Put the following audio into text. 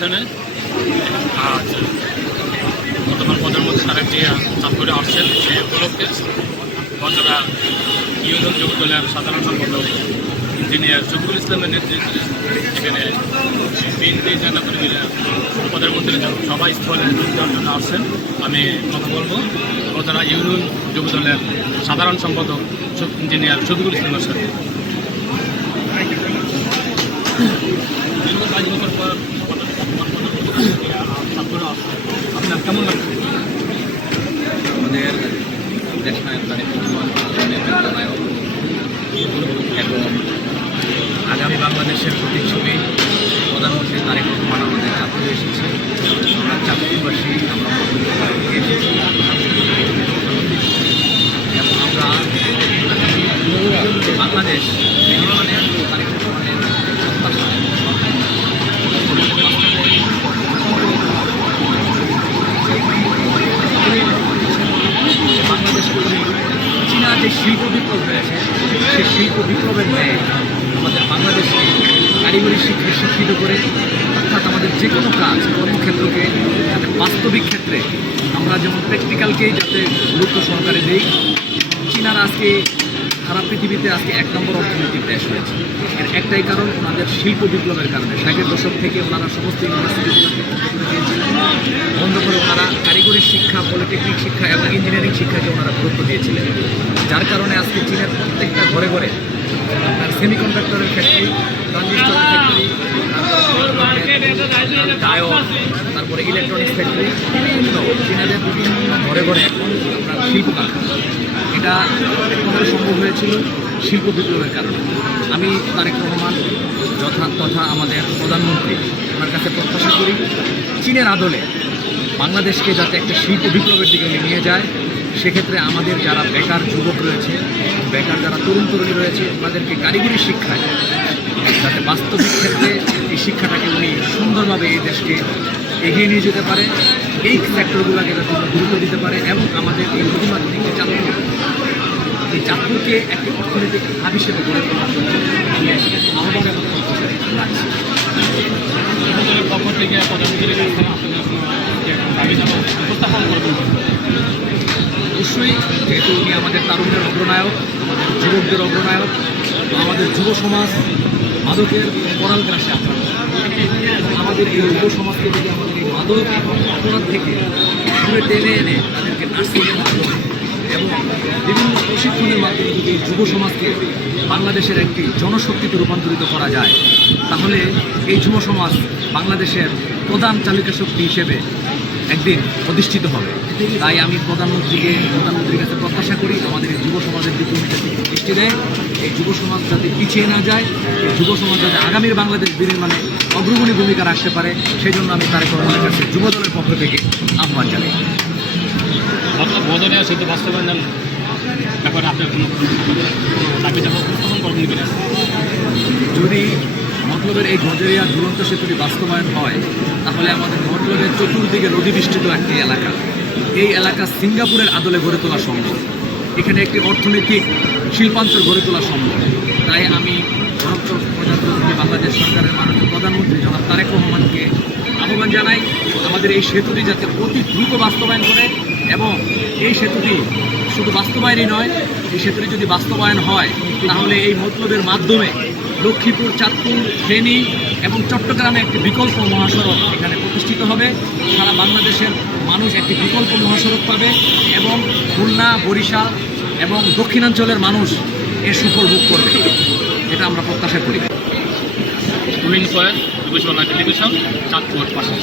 আসছেনে আজ বর্তমান প্রধানমন্ত্রী তারেক জিয়া চাঁদপুরে আসছেন সেই উপলক্ষে বন্ধুরা ইউনিয়ন যুব দলের সাধারণ সম্পাদক ইঞ্জিনিয়ার শফিকুল ইসলামের নেতৃত্বে এখানে বিএনপি জেলা কর্মীরা প্রধানমন্ত্রী সভাস্থলে যোগ দেওয়ার জন্য আসছেন। আমি কথা বলবো বন্ধুরা ইউনিয়ন যুব দলের সাধারণ সম্পাদক ইঞ্জিনিয়ার শফিকুল ইসলামের সাথে। দীর্ঘ 5 বছর পর আপনার কেমন লাগছে? আমাদের দেশ নায়ক তারেক নায়ক এবং আগামী বাংলাদেশের প্রতিচ্ছবি প্রধানমন্ত্রী তারেক রহমান আমাদের চাঁদপুরে এসেছে। আমরা চাঁদপুরবাসী আমরা এসেছি এবং আমরা বাংলাদেশ নির্মাণের তারেক রহমানের প্রত্যাশা বাংলাদেশকে চীনা যে শিল্প বিপ্লব হয়েছে সেই শিল্প বিপ্লবের ন্যায় আমাদের বাংলাদেশকে কারিগরি শিক্ষায় শিক্ষিত করে অর্থাৎ আমাদের যে কোনো কাজ কর্মক্ষেত্রকে যাতে বাস্তবিক ক্ষেত্রে আমরা যেমন প্র্যাকটিক্যালকেই যাতে গুরুত্ব সহকারে দিই। চীনারা আজকে সারা পৃথিবীতে আজকে 1 নম্বর অর্থনৈতিক দেশ হয়েছে। এর একটাই কারণ ওনাদের শিল্প বিপ্লবের কারণে। 60-এর দশক থেকে ওনারা সমস্ত ইউনিভার্সিটিগুলোকে বন্ধ করে ওনারা কারিগরি শিক্ষা, পলিটেকনিক শিক্ষা এবং ইঞ্জিনিয়ারিং শিক্ষাকে ওনারা গুরুত্ব দিয়েছিলেন, যার কারণে আজকে চীনের প্রত্যেকটা ঘরে ঘরে আপনার সেমিকন্ডাক্টরের ফ্যাক্টরি, ট্রানজিস্টরের ফ্যাক্টরি, ডায়োড, তারপরে ইলেকট্রনিক্স ফ্যাক্টরি, বিভিন্ন চীনাদের বিভিন্ন ঘরে ঘরে এখন আপনার শিল্প কারখানা। এটা একমাত্র সম্ভব হয়েছিল শিল্প বিপ্লবের কারণে। আমি তারেক রহমান তথা আমাদের প্রধানমন্ত্রী ওনার কাছে প্রত্যাশা করি চীনের আদলে বাংলাদেশকে যাতে একটা শিল্প বিপ্লবের দিকে নিয়ে যায়। সেক্ষেত্রে আমাদের যারা বেকার যুবক রয়েছে, বেকার যারা তরুণ তরুণী রয়েছে, ওনাদেরকে কারিগরি শিক্ষায় যাতে বাস্তবিক ক্ষেত্রে এই শিক্ষাটাকে উনি সুন্দরভাবে এই দেশকে এগিয়ে নিয়ে যেতে পারে, এই সেক্টরগুলোকে যাতে গুরুত্ব দিতে পারে এবং আমাদের এই নদীমাতৃক যে চাঁদপুর, এই চাঁদপুরকে একটি অর্থনৈতিক হাব হিসেবে গড়ে তোলার জন্য আহ্বান এবং প্রত্যাশা রাখছি। পক্ষ থেকে প্রধানমন্ত্রীর কাছে দাবি জানানো উপস্থাপন করবেন। অবশ্যই, যেহেতু উনি আমাদের তারুণ্যের অগ্রনায়ক, আমাদের যুবকদের অগ্রনায়ক, আমাদের যুব সমাজ মাদকের করাল গ্রাসে আক্রান্ত। আমাদের এই যুব সমাজকে যদি আমাদের এই মাদক অপরাধ থেকে দূরে টেনে এনে তাদেরকে নার্সিংয়ের মাধ্যমে এবং বিভিন্ন প্রশিক্ষণের মাধ্যমে যদি এই যুব সমাজকে বাংলাদেশের একটি জনশক্তিতে রূপান্তরিত করা যায়, তাহলে এই যুব সমাজ বাংলাদেশের প্রধান চালিকা শক্তি হিসেবে একদিন প্রতিষ্ঠিত হবে। তাই আমি প্রধানমন্ত্রীর কাছে প্রত্যাশা করি আমাদের এই যুব সমাজের দিকে দৃষ্টি দেয়, এই যুব সমাজ যাতে পিছিয়ে না যায়, এই যুব সমাজ যাতে আগামীর বাংলাদেশ বিনির্মাণে অগ্রগণী ভূমিকা রাখতে পারে, সেই জন্য আমি তারেক রহমানের কাছে যুব দলের পক্ষ থেকে আহ্বান জানাই। বদনীয় সেতু বাস্তবায়নের ব্যাপারে আপনার কোনো দাবি জানানো উপস্থাপন করবেন কিনা? যদি মতলবের এই গজরিয়া ঝুলন্ত সেতুটি বাস্তবায়ন হয়, তাহলে আমাদের মতলবের চতুর্দিকে নদীবেষ্টিত একটি এলাকা, এই এলাকা সিঙ্গাপুরের আদলে গড়ে তোলা সম্ভব। এখানে একটি অর্থনৈতিক শিল্পাঞ্চল গড়ে তোলা সম্ভব। তাই আমি প্রজাতন্ত্রী বাংলাদেশ সরকারের মাননীয় প্রধানমন্ত্রী জনাব তারেক রহমানকে আহ্বান জানাই আমাদের এই সেতুটি যাতে অতি দ্রুত বাস্তবায়ন করে এবং এই সেতুটি শুধু বাস্তবায়নই নয়, এই সেতুটি যদি বাস্তবায়ন হয় তাহলে এই মতলবের মাধ্যমে লক্ষ্মীপুর, চাঁদপুর, ফেনী এবং চট্টগ্রামে একটি বিকল্প মহাসড়ক এখানে প্রতিষ্ঠিত হবে। সারা বাংলাদেশের মানুষ একটি বিকল্প মহাসড়ক পাবে এবং খুলনা, বরিশাল এবং দক্ষিণাঞ্চলের মানুষ এর সুফল ভোগ করবে, এটা আমরা প্রত্যাশা করি। টেলিভিশন চাঁদপুর পাশে।